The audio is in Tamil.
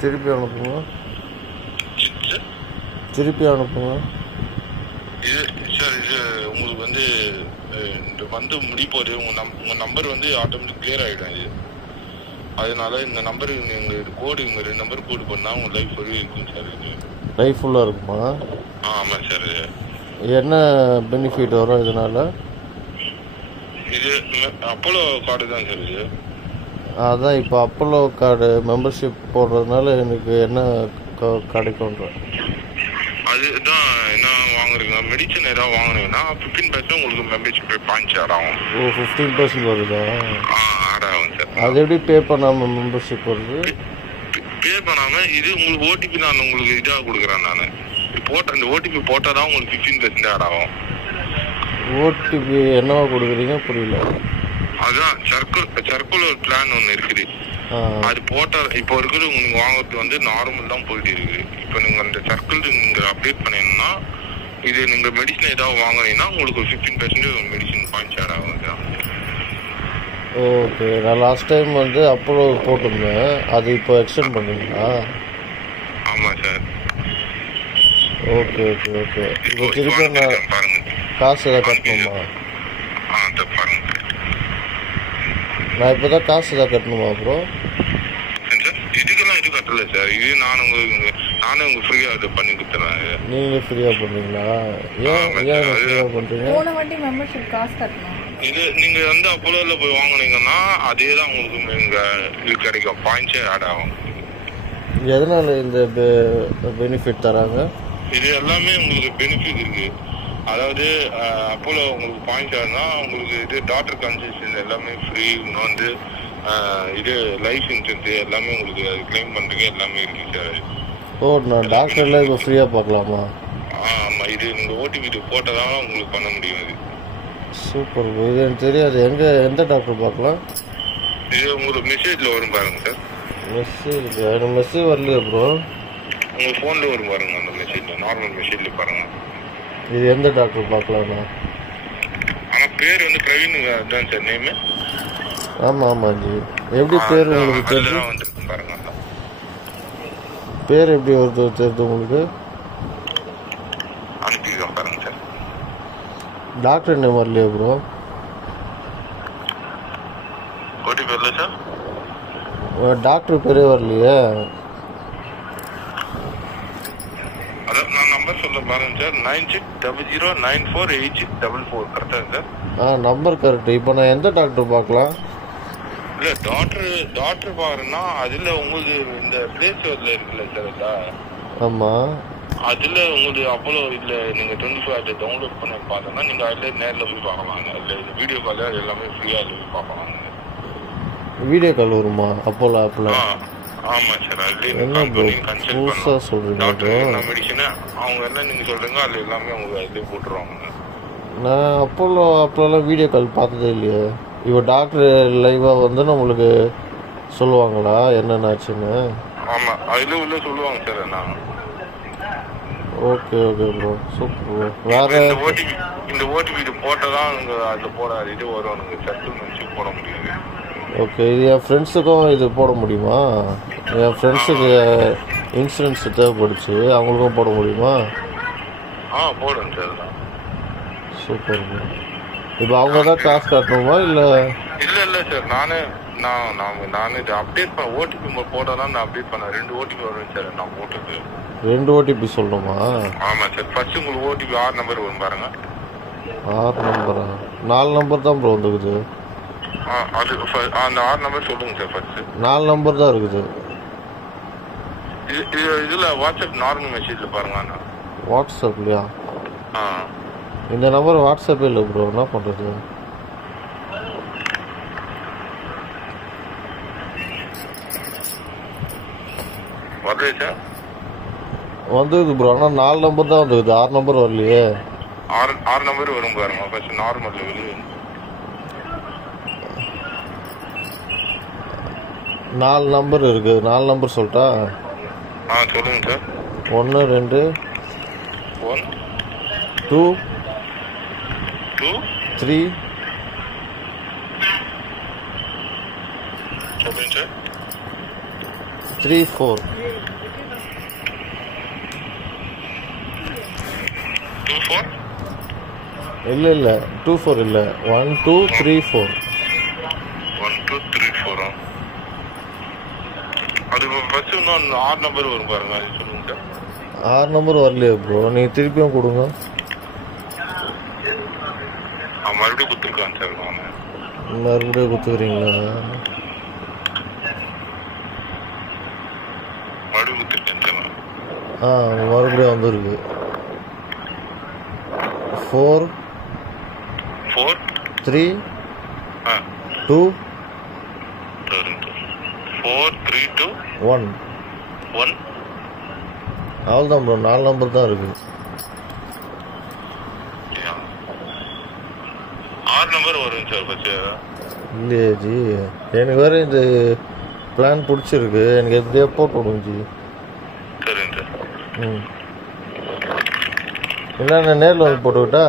திருப்பி அனுப்புங்க. திருப்பி அனுப்புங்க. இது சார் இது உங்களுக்கு வந்து இந்த வந்து முடிப்போது உங்கள் நம்பர் வந்து ஆட்டோமேட்டிக் கிளியர் ஆகிடும். இது அதனால இந்த நம்பருக்கு நீங்கள் கோடு இங்கே 2 நம்பர் கோடு பண்ணால் உங்கள் லைஃப் ஃபுல்லாக இருக்கும் சார். இது லைஃப் ஃபுல்லாக இருக்குமா? ஆமாம் சார். என்ன பெனிஃபிட் வரும் இதனால்? இது அப்போலோ கார்டு தான் சார். இது அதான் இப்போ அப்போலோ கார்டு மெம்பர்ஷிப் போடுறதுனால எனக்கு என்ன கிடைக்கும்ன்ற அதுதான் என்ன வாங்குறீங்க மெடிசன் ஏதாவது வாங்குனீங்கன்னா 15% உங்களுக்கு மெம்பர்ஷிப் பாயிண்ட்ஸ் ஆட் ஆகும். ஓ 15% வருதா? ஆட் ஆகும் சார். அது எப்படி பே பண்ணாமல் மெம்பர்ஷிப் வருது? பே பண்ணாமல் இது உங்களுக்கு ஓடிபி நான் உங்களுக்கு இதாக கொடுக்குறேன். நான் இந்த ஓடிபி போட்டால் தான் உங்களுக்கு 15% ஆட் ஆகும். ஓடிபி என்னவா கொடுக்குறீங்க புரியல. அதுதான் சர்க்குலர் பிளான் ஒன்று இருக்குது. அது போட்டால் இப்போ இருக்கிறது நீங்கள் வாங்குறது வந்து நார்மல் தான் போயிட்டு இருக்குது. இப்போ நீங்கள் அந்த சர்க்கிள் நீங்கள் அப்டேட் பண்ணீங்கன்னா இது நீங்கள் மெடிசன் ஏதாவது வாங்குனீங்கன்னா உங்களுக்கு 15% மெடிசன் பாயிண்ட்ஸ் ஆட் ஆகும் சார். ஓகே. நான் லாஸ்ட் டைம் வந்து அப்போலோ போட்டிருந்தேன். அது இப்போ எக்ஸ்டெண்ட் பண்ணுறீங்களா? ஆமாம் சார். Okay okay okay. இப்போ திருப்பி நான் பாருங்கள் காசு எதாவது கட்டணுமா? பாருங்கள் நான் இப்போ தான் காசு எதாவது கட்டணுமா ப்ரோ? சார் இதுக்கெல்லாம் இது கட்டல சார். இது நானே உங்களுக்கு ஃப்ரீயாக இது பண்ணி கொடுத்துறேன். நீங்களே ஃப்ரீயாக பண்ணுறீங்களா? ஏன் ஃப்ரீயாக பண்ணுறீங்க? போன வாட்டி மெம்பர்ஷிப் காசு கட்டணும். இது நீங்கள் வந்து அப்போலோவில் போய் வாங்கினீங்கன்னா அதே தான் உங்களுக்கு இங்கே இது கிடைக்கும். பாயிண்ட்ஸே ஆட் ஆகும். எதனால் இந்த பெனிஃபிட் தராங்க? இது எல்லாமே உங்களுக்கு பெனிஃபிட் இருக்குது. அதாவது அப்போலோ உங்களுக்கு பாயிண்ட்ஸ் ஆகுனா உங்களுக்கு இது டாக்டர் கன்சல்டேஷன் எல்லாமே ஃப்ரீ. இன்னும் வந்து இது லைஃப் இன்சூரன்ஸ் எல்லாமே உங்களுக்கு அது கிளைம் பண்ணுறதுக்கு எல்லாமே இருக்குது சார். ஓ நான் டாக்டர்லாம் இப்போ ஃப்ரீயாக பார்க்கலாமா? ஆமாம். இது நீங்கள் ஓடிபி போட்டால் தான் உங்களுக்கு பண்ண முடியும். இது சூப்பர் ப்ரோ. இது எனக்கு தெரியாது. எந்த டாக்டர் பார்க்கலாம்? இது உங்களுக்கு மெசேஜில் வரும் பாருங்க சார். மெசேஜ் எனக்கு மெசேஜ் வரலையே ப்ரோ. உங்கள் ஃபோனில் வரும் பாருங்க. அந்த மெசேஜில் நார்மல் மெசேஜில் பாருங்கள். இது எந்த டாக்டர் பார்க்கலாம்ண்ணா? ஆனால் பேர் வந்து பிரவீன் தான் சார் நேமு. ஆமாம் ஆமாம் ஜி. எப்படி பேர் உங்களுக்கு தெரியுது? வந்துருக்கு பாருங்க. பேர் எப்படி வருது தெரியுது உங்களுக்கு? அனுப்பிக்கலாம் பாருங்க சார். டாக்டர் நேம் வரலையே ப்ரோ. ஓடிபி வரல சார். டாக்டர் பேரே வரலையே. அதான் நான் நம்பர் சொல்ல பாருங்க சார். 9600948644 கரெக்டாக சார்? Number correct. இப்போ நான் எந்த டாக்டர் பார்க்கலாம்? இல்லை டாக்டர் பாருன்னா அதில் உங்களுக்கு இந்த பிளே ஸ்டோரில் இருக்குல்ல சார். இல்லை ஆமாம். அதில் உங்களுக்கு அப்போலோ இல்லை நீங்கள் 24 டவுன்லோட் பண்ணி பார்த்தோன்னா நீங்கள் அதில் நேரில் போய் பார்க்கலாங்க. அதில் வீடியோ கால் அது எல்லாமே ஃப்ரீயாக அதில் போய் பார்க்கலாங்க. வீடியோ கால் வருமா அப்போலோ ஆப்பில்? ஆமாம் சார். அதுலேயே என்ன ப்ரோ புதுசாக சொல்கிறீங்க ப்ரோ? என்ன மெடிசனு அவங்க என்ன நீங்கள் சொல்கிறீங்க அதில் எல்லாமே அவங்க அதிலே போட்டுருவாங்க. நான் அப்போலோ ஆப்லலாம் வீடியோ கால் பார்த்ததே இல்லையே. இப்போ டாக்டர் லைவாக வந்து நம்மளுக்கு சொல்லுவாங்களா என்னென்னாச்சுன்னு? ஆமாம் அதில் உள்ள சொல்லுவாங்க சார். என்ன okay okay bro super bro. வேறு இந்த ஓடிபி இது போட்டால் தான் நீங்கள் அதில் போட இது வரும். நீங்கள் சர்க்கிள் வச்சு போட முடியாது. ஓகே. இது என் ஃப்ரெண்ட்ஸுக்கும் இது போட முடியுமா? என் ஃப்ரெண்ட்ஸுக்கு இன்சூரன்ஸ் தேவைப்படுச்சு. அவங்களுக்கும் போட முடியுமா? போடுங்க சார். Super bro. இப்போ அவங்க தான் காசு கட்டணுமா இல்லை? இல்லை சார். நான் இது அப்டேட் பண்ண ஓடிபி போட்டால் தான் நான் அப்டேட் பண்ணேன். 2 ஓடிபி வரும் சார் நான் போட்டது. 2 ஓடிபி சொல்லணுமா? ஆமாம் சார். ஃபர்ஸ்ட் உங்களுக்கு ஓடிபி 6 நம்பர் வரும் பாருங்க. 6 நம்பரா? 4 நம்பர் தான் ப்ரோ வந்துருக்குது. அது அந்த 6 நம்பர் சொல்லுங்க சார். ஃபர்ஸ்ட் 4 நம்பர் தான் இருக்குது. இதில் வாட்ஸ்அப் நார்மல் மெசேஜில் பாருங்க. வாட்ஸ்அப்லையா? இந்த நம்பர் வாட்ஸ்அப்பே இல்லை ப்ரோ. என்ன பண்ணுறது? வரலையே சார். வந்துருக்குது ப்ரோ. ஆனால் 4 நம்பர் தான் வந்துருக்குது. 6 நம்பர் வரலையே. 6 நம்பர் வரும் பாருங்க. ஃபர்ஸ்ட் நார்மல் வெளியே 4 நம்பர் இருக்குது. 4 நம்பர் சொல்லிட்டா? சொல்லுங்க சார். 1 2 1 2 2 3 சொல்லுங்க சார். 34. 24 இல்லை 24 இல்லை 1 2 3 4. 1 2 3 4. அது ஃபர்ஸ்ட் இன்னும் 6 நம்பர் வரும் பாருங்க, அது சொல்லுங்க. 6 நம்பர் வரலையே ப்ரோ, நீங்கள் திருப்பியும் கொடுங்க. மறுபடியும் கொடுத்துருக்கான் சார். நான் மறுபடியும் கொடுத்துக்கிறீங்களா? மறுபடியும் கொடுத்துருக்கேன் சார். மறுபடியும் வந்துருக்கு. 4 3 2 4 3 2 1. 1. அவ்வளோதான் ப்ரோ, 4 நம்பர் தான் இருக்குது. 6 நம்பர் வரும் சார் ஃபர்ஸ்ட். இல்லையே ஜி, எனக்கு வேறு இந்த பிளான் பிடிச்சிருக்கு, எனக்கு எப்படியே போட்டு விடுங்க ஜி. சரிங்க சார். என்னென்ன நேரில் வந்து போட்டுக்கிட்டா?